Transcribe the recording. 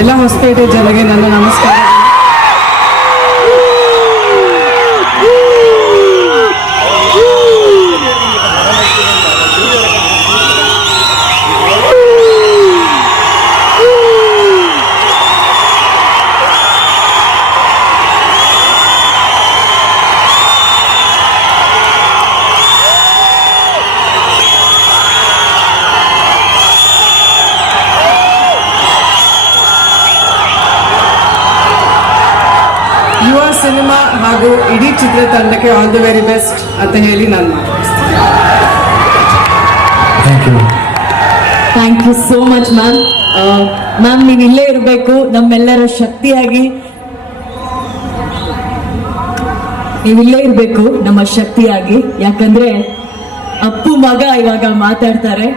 ಎಲ್ಲ ಹೊಸಪೇಟೆ ಜನಗೆ ನನ್ನ ನಮಸ್ಕಾರ. ಯುವ ಸಿನಿಮಾ ಹಾಗೂ ಇಡೀ ಚಿತ್ರತಂಡಕ್ಕೆ ಆಲ್ ದಿ ವೆರಿ ಬೆಸ್ಟ್ ಅಂತ ಹೇಳಿ ನಾನು ಮಾತಾಡ್ತೀನಿ. Thank you so much ma'am. Ma'am ನೀವು ಇಲ್ಲೇ ಇರಬೇಕು, ನಮ್ಮೆಲ್ಲರ ಶಕ್ತಿಯಾಗಿ ನೀವಿಲ್ಲೇ ಇರಬೇಕು, ನಮ್ಮ ಶಕ್ತಿಯಾಗಿ. ಯಾಕಂದ್ರೆ ಅಪ್ಪು ಮಗ ಇವಾಗ ಮಾತಾಡ್ತಾರೆ.